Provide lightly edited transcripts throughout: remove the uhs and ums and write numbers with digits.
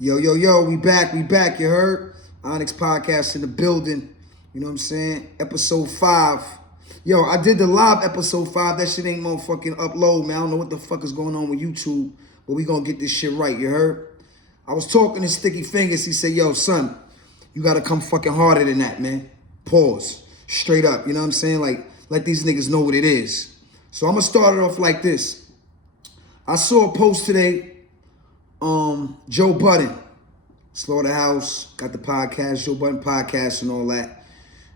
Yo, we back, you heard? Onyx Podcast in the building, you know what I'm saying? Episode 5. Yo, I did the live episode 5, that shit ain't motherfucking upload, man. I don't know what the fuck is going on with YouTube, but we gonna get this shit right, you heard? I was talking to Sticky Fingers, he said, yo, son, you gotta come fucking harder than that, man. Pause, straight up, you know what I'm saying? Like, let these niggas know what it is. So I'm gonna start it off like this. I saw a post today, Joe Budden, Slaughterhouse, got the podcast, Joe Budden podcast and all that,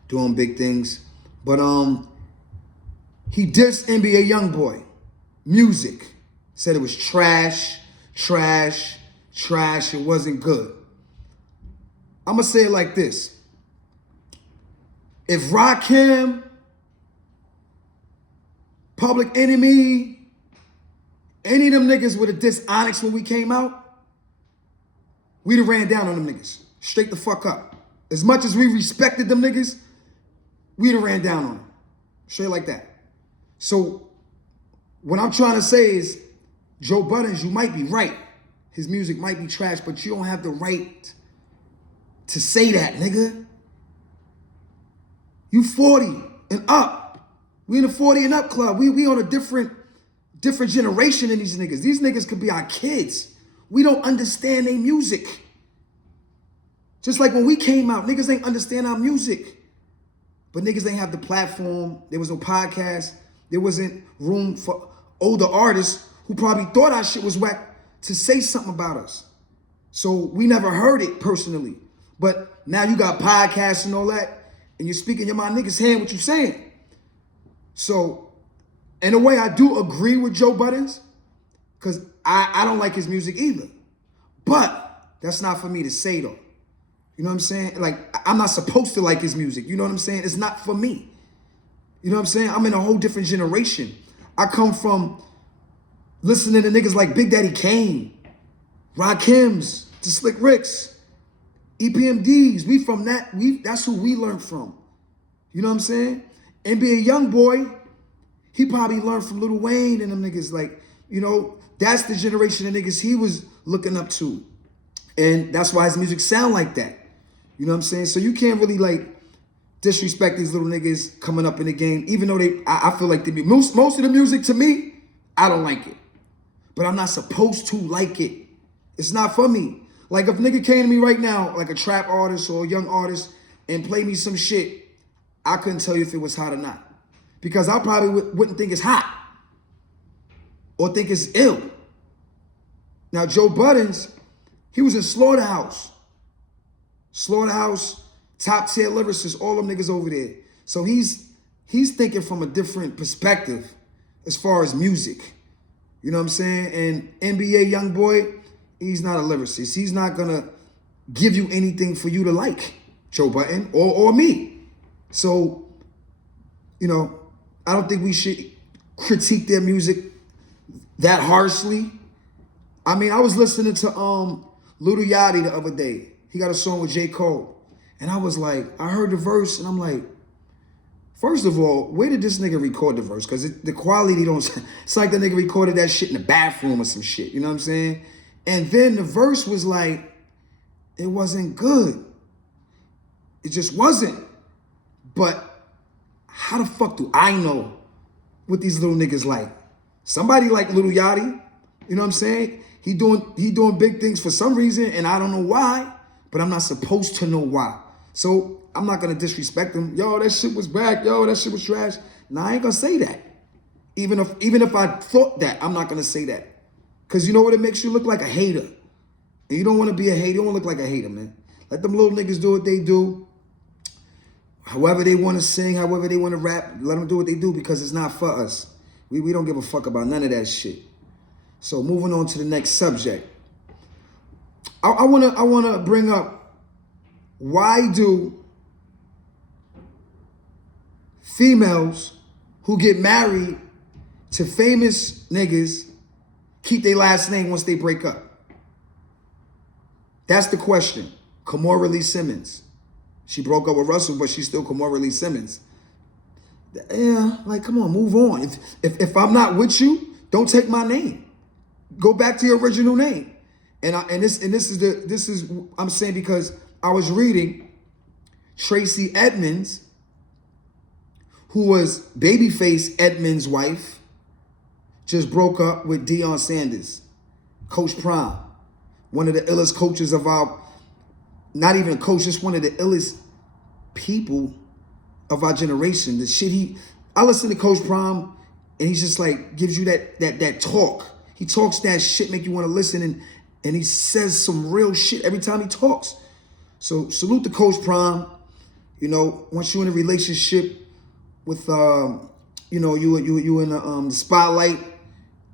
doing big things. But he dissed NBA Youngboy, music, said it was trash, it wasn't good. I'm gonna say it like this. If Rakim, Public Enemy, any of them niggas would have dissed Onyx when we came out, we'd have ran down on them niggas. Straight the fuck up. As much as we respected them niggas, we'd have ran down on them. Straight like that. So what I'm trying to say is, Joe Buttons, you might be right. His music might be trash, but you don't have the right to say that, nigga. You 40 and up. We in the 40 and up club. We on a different generation than these niggas. These niggas could be our kids. We don't understand their music. Just like when we came out, niggas ain't understand our music. But niggas ain't have the platform. There was no podcast. There wasn't room for older artists who probably thought our shit was whack to say something about us. So we never heard it personally. But now you got podcasts and all that, and you're speaking in my niggas' hand what you saying. So in a way, I do agree with Joe Buttons, because I don't like his music either. But that's not for me to say, though. You know what I'm saying? Like, I'm not supposed to like his music. You know what I'm saying? It's not for me. You know what I'm saying? I'm in a whole different generation. I come from listening to niggas like Big Daddy Kane, Rakims, the Slick Ricks, EPMDs. We from that. That's who we learned from. You know what I'm saying? NBA Youngboy, he probably learned from Lil Wayne and them niggas. Like, you know, that's the generation of niggas he was looking up to. And that's why his music sound like that. You know what I'm saying? So you can't really, like, disrespect these little niggas coming up in the game, even though I feel like most of the music, to me, I don't like it. But I'm not supposed to like it. It's not for me. Like, if a nigga came to me right now, like a trap artist or a young artist, and played me some shit, I couldn't tell you if it was hot or not. Because I probably wouldn't think it's hot or think it's ill. Now, Joe Buttons, he was in Slaughterhouse. Slaughterhouse, top tier lyricists, all them niggas over there. So he's thinking from a different perspective as far as music. You know what I'm saying? And NBA Youngboy, he's not a lyricist. He's not gonna give you anything for you to like, Joe Budden or me. So, you know, I don't think we should critique their music that harshly. I mean, I was listening to Lil Yachty the other day. He got a song with J. Cole. And I was like, I heard the verse and I'm like, first of all, where did this nigga record the verse? Because the quality don't, it's like the nigga recorded that shit in the bathroom or some shit, you know what I'm saying? And then the verse was like, it wasn't good. It just wasn't. But how the fuck do I know what these little niggas like? Somebody like Lil Yachty, you know what I'm saying? He doing big things for some reason, and I don't know why, but I'm not supposed to know why. So I'm not gonna disrespect him. Yo, that shit was whack. Yo, that shit was trash. Nah, I ain't gonna say that. Even if I thought that, I'm not gonna say that. Cause you know what? It makes you look like a hater. And you don't wanna be a hater. You don't wanna look like a hater, man. Let them little niggas do what they do. However they wanna sing, however they wanna rap, let them do what they do, because it's not for us. We don't give a fuck about none of that shit. So moving on to the next subject. I wanna bring up, why do females who get married to famous niggas keep their last name once they break up? That's the question. Kimora Lee Simmons. She broke up with Russell, but she's still Kimora Lee Simmons. Yeah, like, come on, move on. If I'm not with you, don't take my name. Go back to your original name. And this is I'm saying because I was reading Tracy Edmonds, who was Babyface Edmonds' wife, just broke up with Deion Sanders, Coach Prime, one of the illest coaches of our, not even a coach, just one of the illest people of our generation. The shit I listen to Coach Prime, and he's just like, gives you that talk. He talks that shit, make you want to listen, and he says some real shit every time he talks. So salute to Coach Prime. You know, once you're in a relationship with, you in the spotlight,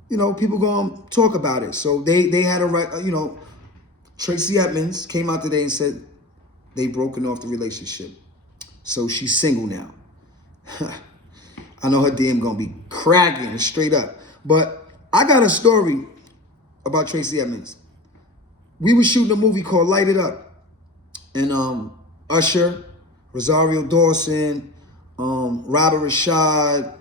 you know, people gonna talk about it. So they had a right, Tracy Edmonds came out today and said they broken off the relationship. So she's single now. I know her DM gonna be cracking straight up. But I got a story about Tracy Edmonds. We were shooting a movie called Light It Up. And Usher, Rosario Dawson, Robert Rashad,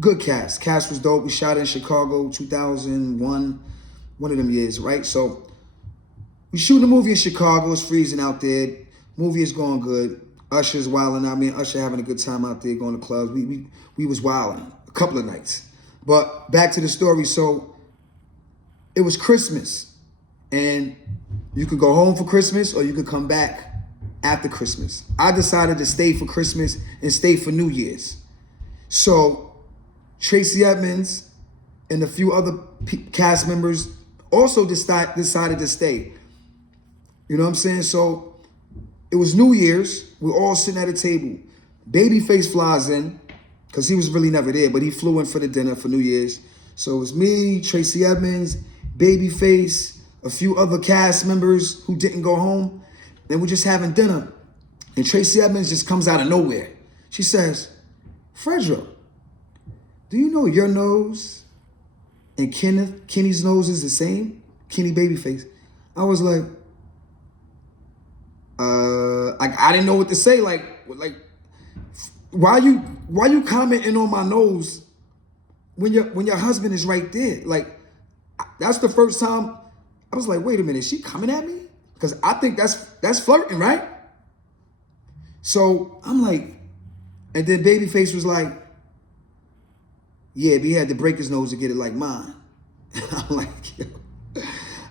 good cast. Cast was dope. We shot it in Chicago, 2001, one of them years, right? So we shooting a movie in Chicago. It's freezing out there. Movie is going good. Usher's wilding out. Me and Usher having a good time out there, going to clubs. We was wilding a couple of nights. But back to the story. So it was Christmas, and you could go home for Christmas or you could come back after Christmas. I decided to stay for Christmas and stay for New Year's. So Tracy Edmonds and a few other cast members also decided to stay. You know what I'm saying? So it was New Year's. We're all sitting at a table. Babyface flies in because he was really never there, but he flew in for the dinner for New Year's. So it was me, Tracy Edmonds, Babyface, a few other cast members who didn't go home. And we're just having dinner. And Tracy Edmonds just comes out of nowhere. She says, Fredro, do you know your nose and Kenny's nose is the same? Kenny Babyface. I was like, I didn't know what to say. Like, why you commenting on my nose when your husband is right there? Like, that's the first time I was like, wait a minute, is she coming at me? Because I think that's flirting, right? So I'm like, and then Babyface was like, yeah, but he had to break his nose to get it like mine.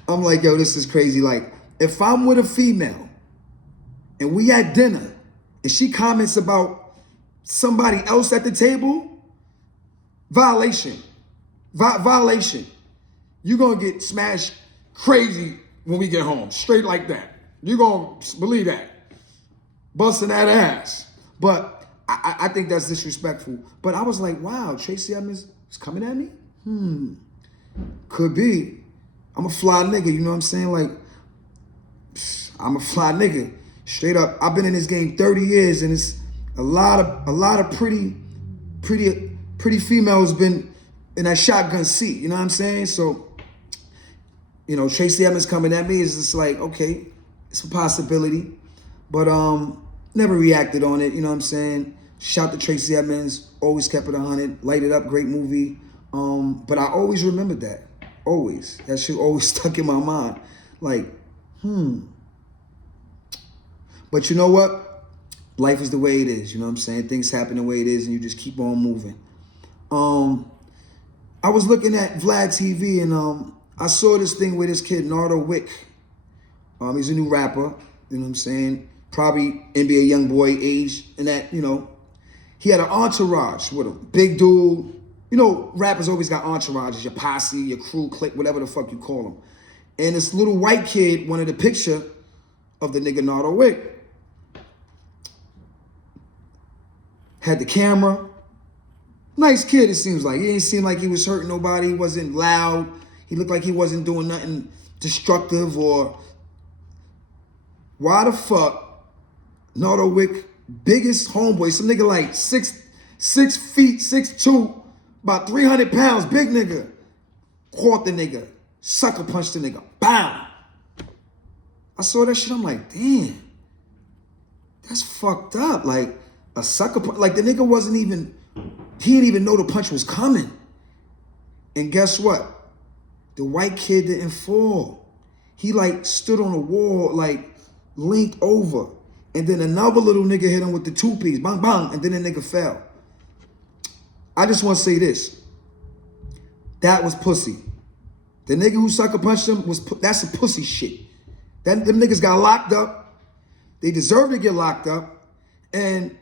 I'm like, yo, this is crazy. Like, if I'm with a female and we at dinner and she comments about somebody else at the table, violation. Violation. You're going to get smashed crazy when we get home. Straight like that. You're going to believe that. Busting that ass. But I think that's disrespectful. But I was like, wow, Tracy Edmonds is coming at me? Could be. I'm a fly nigga, you know what I'm saying? Like, I'm a fly nigga. Straight up. I've been in this game 30 years, and it's a lot of pretty females been in that shotgun seat, you know what I'm saying? So, you know, Tracy Edmonds coming at me is just like, okay, it's a possibility. But never reacted on it, you know what I'm saying? Shout to Tracy Edmonds, always kept it 100, Light It Up, great movie. But I always remembered that. Always. That shit always stuck in my mind. Like, But you know what? Life is the way it is, you know what I'm saying? Things happen the way it is, and you just keep on moving. I was looking at Vlad TV, and I saw this thing with this kid, Nardo Wick. He's a new rapper, you know what I'm saying? Probably NBA young boy age, and that, you know, he had an entourage with him. Big dude. You know, rappers always got entourages, your posse, your crew, clique, whatever the fuck you call them. And this little white kid wanted a picture of the nigga Nardo Wick. Had the camera. Nice kid, it seems like. He didn't seem like he was hurting nobody. He wasn't loud. He looked like he wasn't doing nothing destructive or... Why the fuck Nardo Wick, biggest homeboy, some nigga like 6 feet, 6'2", about 300 pounds, big nigga, caught the nigga, sucker punched the nigga, bam. I saw that shit, I'm like, damn, that's fucked up. Like, a sucker punch, like the nigga wasn't even, he didn't even know the punch was coming. And guess what? The white kid didn't fall. He like stood on a wall, like linked over. And then another little nigga hit him with the two-piece, bang, bang, and then the nigga fell. I just want to say this. That was pussy. The nigga who sucker punched him, that's some pussy shit. Them niggas got locked up. They deserve to get locked up. And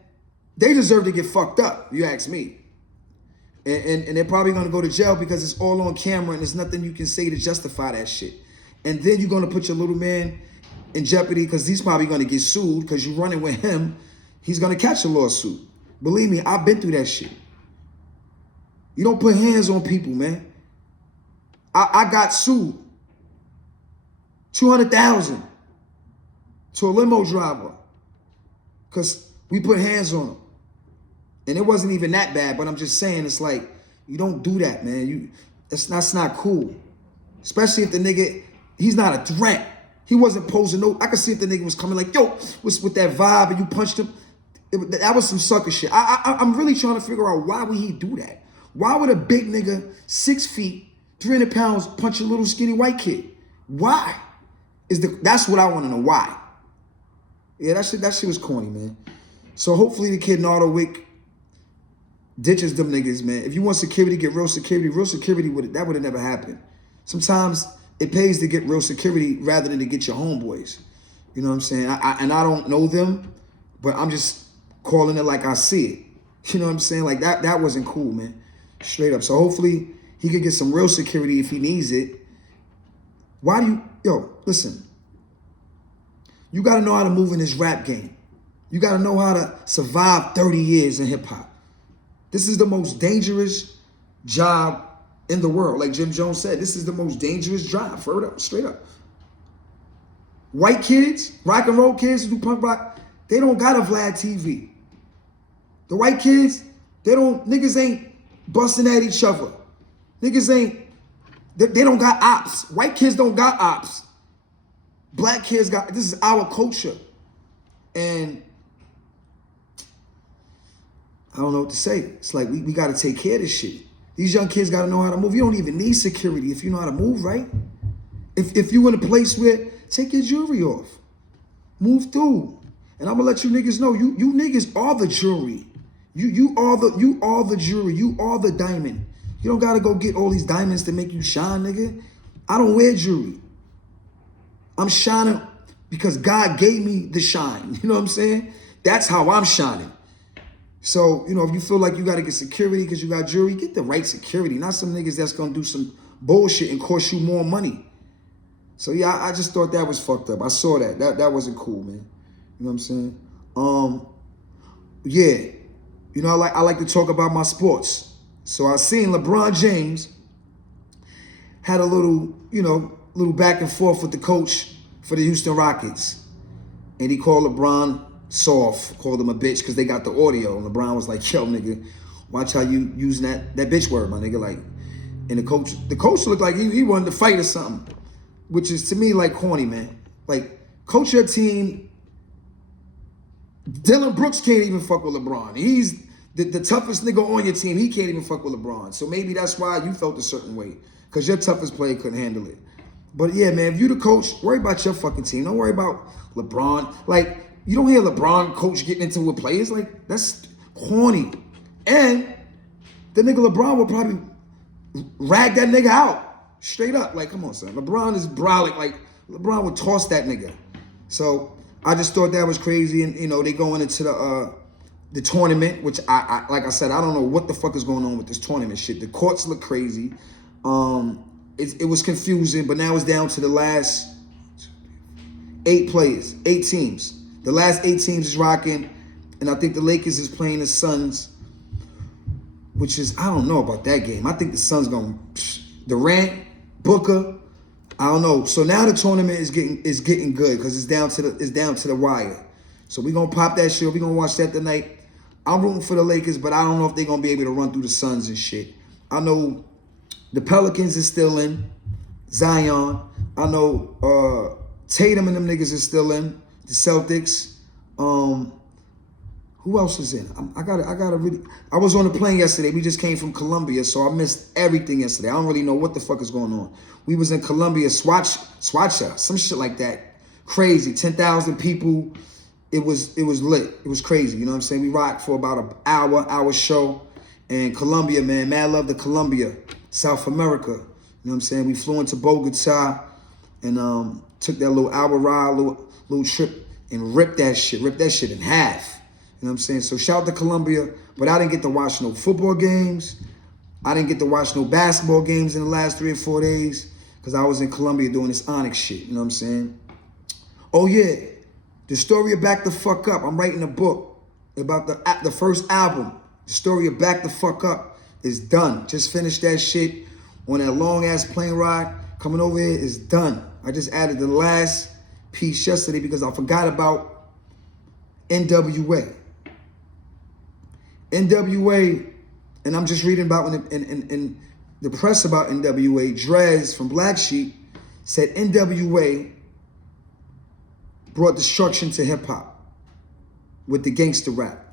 they deserve to get fucked up, you ask me. And they're probably going to go to jail because it's all on camera and there's nothing you can say to justify that shit. And then you're going to put your little man in jeopardy because he's probably going to get sued because you're running with him. He's going to catch a lawsuit. Believe me, I've been through that shit. You don't put hands on people, man. I got sued. $200,000 to a limo driver because we put hands on him. And it wasn't even that bad, but I'm just saying, it's like, you don't do that, man. That's not cool. Especially if the nigga, he's not a threat. He wasn't posing no, I could see if the nigga was coming like, yo, with that vibe and you punched him. That was some sucker shit. I'm really trying to figure out why would he do that? Why would a big nigga, 6 feet, 300 pounds, punch a little skinny white kid? Why? That's what I want to know, why? Yeah, that shit was corny, man. So hopefully the kid Nardo Wick ditches them niggas, man. If you want security, get real security. Real security, that would have never happened. Sometimes it pays to get real security rather than to get your homeboys. You know what I'm saying? I don't know them, but I'm just calling it like I see it. You know what I'm saying? Like that wasn't cool, man. Straight up. So hopefully he could get some real security if he needs it. Listen. You got to know how to move in this rap game. You got to know how to survive 30 years in hip hop. This is the most dangerous job in the world. Like Jim Jones said, this is the most dangerous job. Straight up. White kids, rock and roll kids who do punk rock, they don't got a Vlad TV. The white kids, niggas ain't busting at each other. Niggas ain't, they don't got ops. White kids don't got ops. Black kids this is our culture. And I don't know what to say. It's like we got to take care of this shit. These young kids got to know how to move. You don't even need security if you know how to move, right? If you in a place where, take your jewelry off. Move through. And I'm going to let you niggas know, you niggas are the jewelry. You are the jewelry. You are the diamond. You don't got to go get all these diamonds to make you shine, nigga. I don't wear jewelry. I'm shining because God gave me the shine. You know what I'm saying? That's how I'm shining. So, if you feel like you got to get security because you got jewelry, get the right security. Not some niggas that's going to do some bullshit and cost you more money. So, yeah, I just thought that was fucked up. I saw that. That wasn't cool, man. You know what I'm saying? Yeah. I like to talk about my sports. So I seen LeBron James had a little back and forth with the coach for the Houston Rockets. And he called LeBron soft, called him a bitch because they got the audio. And LeBron was like, yo, nigga, watch how you using that bitch word, my nigga. Like, and the coach looked like he wanted to fight or something, which is to me like corny, man. Like, coach your team. Dylan Brooks can't even fuck with LeBron. He's the toughest nigga on your team. He can't even fuck with LeBron. So maybe that's why you felt a certain way, because your toughest player couldn't handle it. But yeah, man, if you the coach, worry about your fucking team. Don't worry about LeBron. Like, you don't hear LeBron coach getting into with players. Like, that's corny. And the nigga LeBron will probably rag that nigga out. Straight up. Like, come on, son. LeBron is brolic. Like, LeBron would toss that nigga. So I just thought that was crazy. And, they going into the tournament, which I like I said, I don't know what the fuck is going on with this tournament shit. The courts look crazy. It was confusing, but now it's down to the last 8 teams. The last 8 teams is rocking, and I think the Lakers is playing the Suns, which is, I don't know about that game. I think the Suns going Durant, Booker, I don't know. So now the tournament is getting good because it's down to the wire. So we're gonna pop that shit. We're gonna watch that tonight. I'm rooting for the Lakers, but I don't know if they're gonna be able to run through the Suns and shit. I know the Pelicans is still in. Zion. I know Tatum and them niggas is still in. The Celtics. Who else is in? I gotta really. I was on the plane yesterday. We just came from Colombia, so I missed everything yesterday. I don't really know what the fuck is going on. We was in Colombia, Swacha, some shit like that. Crazy, 10,000 people. It was lit. It was crazy. You know what I'm saying? We rocked for about an hour show. And Colombia, man, mad love to Colombia, South America. You know what I'm saying? We flew into Bogota and took that little hour ride, little trip, and ripped that shit in half. You know what I'm saying? So shout out to Colombia, but I didn't get to watch no football games. I didn't get to watch no basketball games in the last 3 or 4 days because I was in Colombia doing this Onyx shit. You know what I'm saying? Oh yeah, the story of Back the Fuck Up. I'm writing a book about the first album. The story of Back the Fuck Up is done. Just finished that shit on that long ass plane ride. Coming over here is done. I just added the last piece yesterday because I forgot about NWA. NWA, and I'm just reading about in the press about NWA. Drez from Black Sheep said NWA brought destruction to hip hop with the gangster rap.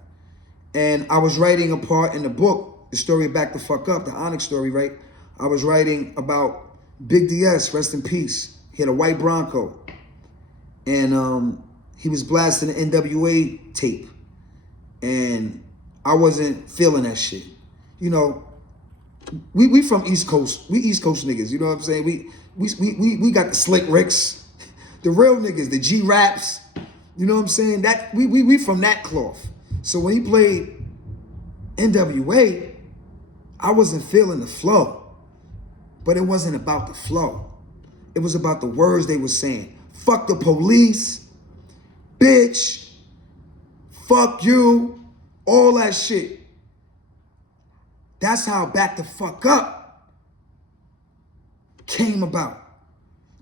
And I was writing a part in the book, the story of Back the Fuck Up, the Onyx story, right? I was writing about Big DS, rest in peace. He had a white Bronco. And he was blasting an NWA tape. And I wasn't feeling that shit. You know, we from East Coast. We East Coast niggas, you know what I'm saying? We got the Slick Ricks, the real niggas, the G-Raps. You know what I'm saying? That we from that cloth. So when he played NWA, I wasn't feeling the flow. But it wasn't about the flow. It was about the words they were saying. Fuck the police, bitch, fuck you, all that shit. That's how Back the Fuck Up came about.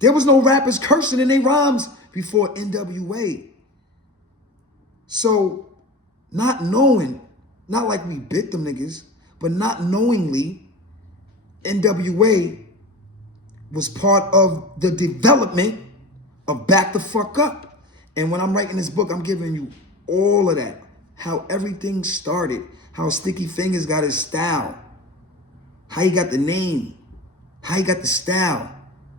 There was no rappers cursing in their rhymes before NWA. So, not knowing, not like we bit them niggas, but not knowingly, NWA was part of the development of Back the Fuck Up. And when I'm writing this book, I'm giving you all of that. How everything started. How Sticky Fingers got his style. How he got the name. How he got the style.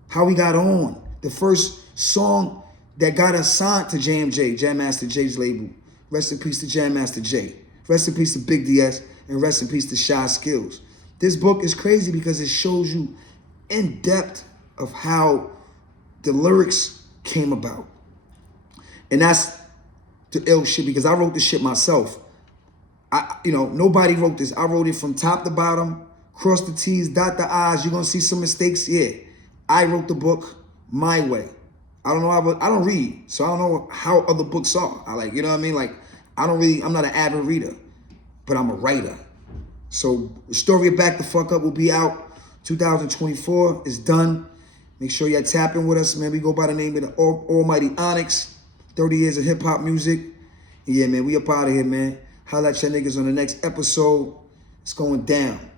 How he got on. The first song that got us signed to JMJ, Jam Master J's label. Rest in peace to Jam Master J. Rest in peace to Big DS. And rest in peace to Shy Skills. This book is crazy because it shows you in depth of how the lyrics came about. And that's the ill shit because I wrote this shit myself. Nobody wrote this. I wrote it from top to bottom, cross the T's, dot the I's. You're going to see some mistakes. Yeah. I wrote the book my way. I don't read, so I don't know how other books are. You know what I mean? I'm not an avid reader, but I'm a writer. So the story of Back the Fuck Up will be out 2024. It's done. Make sure you're tapping with us, man. We go by the name of the Almighty Onyx. 30 years of hip hop music. And yeah, man, we up out of here, man. Holla at your niggas on the next episode. It's going down.